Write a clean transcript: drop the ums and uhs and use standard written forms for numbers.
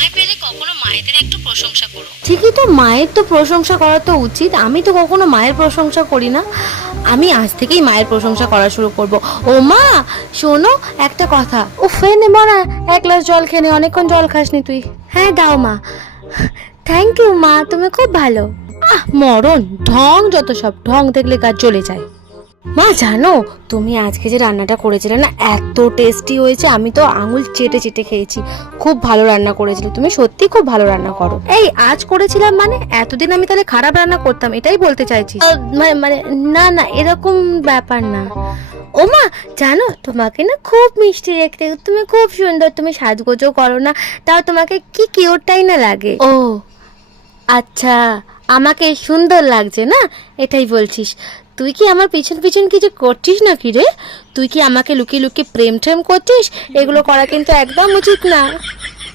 সময় পেলে কখনো মায়েদের একটু প্রশংসা করো। ঠিকই তো, মায়ের তো প্রশংসা করা তো উচিত। আমি তো কখনো মায়ের প্রশংসা করি না। আমি আজ থেকেই মায়ের প্রশংসা করা শুরু করব। ও মা, শোনো একটা কথা। ও ফেনে মরা, এক গ্লাস জল খেয়ে নে, অনেকক্ষণ জল খাসনি তুই। হ্যাঁ দাও মা। থ্যাংক ইউ মা, তুমি খুব ভালো। মরণ ঢং, যত সব ঢং দেখলে গা চলে যায়। মা জানো, তুমি আজকে যে রান্নাটা করেছিলে না, এত টেস্টি হয়েছে, আমি তো আঙুল চেটে চেটে খেয়েছি। খুব ভালো রান্না করেছিলে তুমি, সত্যি খুব ভালো রান্না করো। এই আজ করেছিলাম মানে এতদিন আমি তাহলে খারাপ রান্না করতাম, এটাই বলতে চাইছি? মানে না না, এরকম ব্যাপার না। ও মা জানো, তোমাকে না খুব মিষ্টি দেখতে, তুমি খুব সুন্দর, তুমি সাজগোজও করো না, তাও তোমাকে কি কিউটটাই না লাগে। ও আচ্ছা, আমাকে সুন্দর লাগছে না, এটাই বলছিস? তুই কি আমার পিছন পিছন কিছু করছিস নাকি রে? তুই কি আমাকে লুকিয়ে লুকিয়ে প্রেম টেম করছিস? এগুলো করা কিন্তু একদম উচিত না।